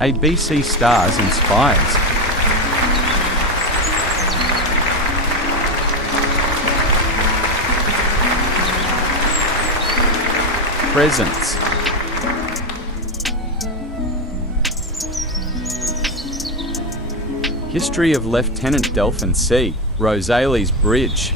ABC stars and spies. Presents. History of Lieutenant Delfin C. Rosales Bridge.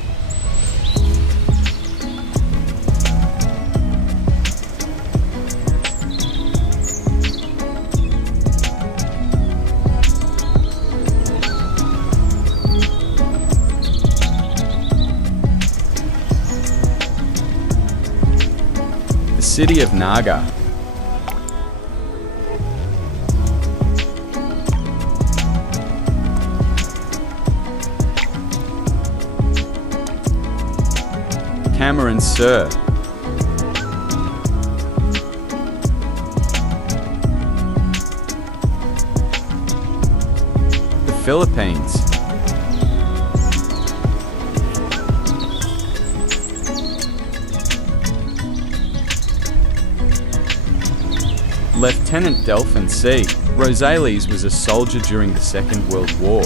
The city of Naga. Cameron, Sir. The Philippines. Lieutenant Delfin C. Rosales was a soldier during the Second World War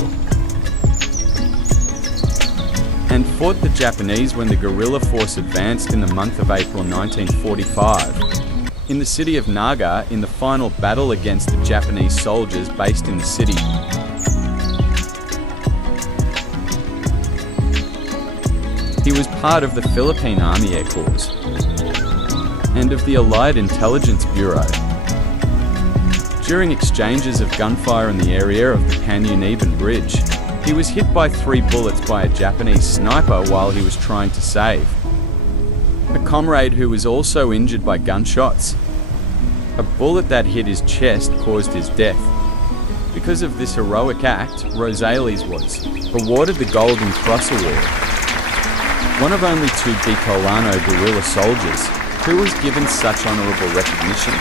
and fought the Japanese when the guerrilla force advanced in the month of April 1945 in the city of Naga in the final battle against the Japanese soldiers based in the city. He was part of the Philippine Army Air Corps and of the Allied Intelligence Bureau. During exchanges of gunfire in the area of the Panganiban Bridge, he was hit by 3 bullets by a Japanese sniper while he was trying to save a comrade who was also injured by gunshots. A bullet that hit his chest caused his death. Because of this heroic act, Rosales was awarded the Golden Cross Award, one of only 2 Bicolano guerrilla soldiers who was given such honorable recognition.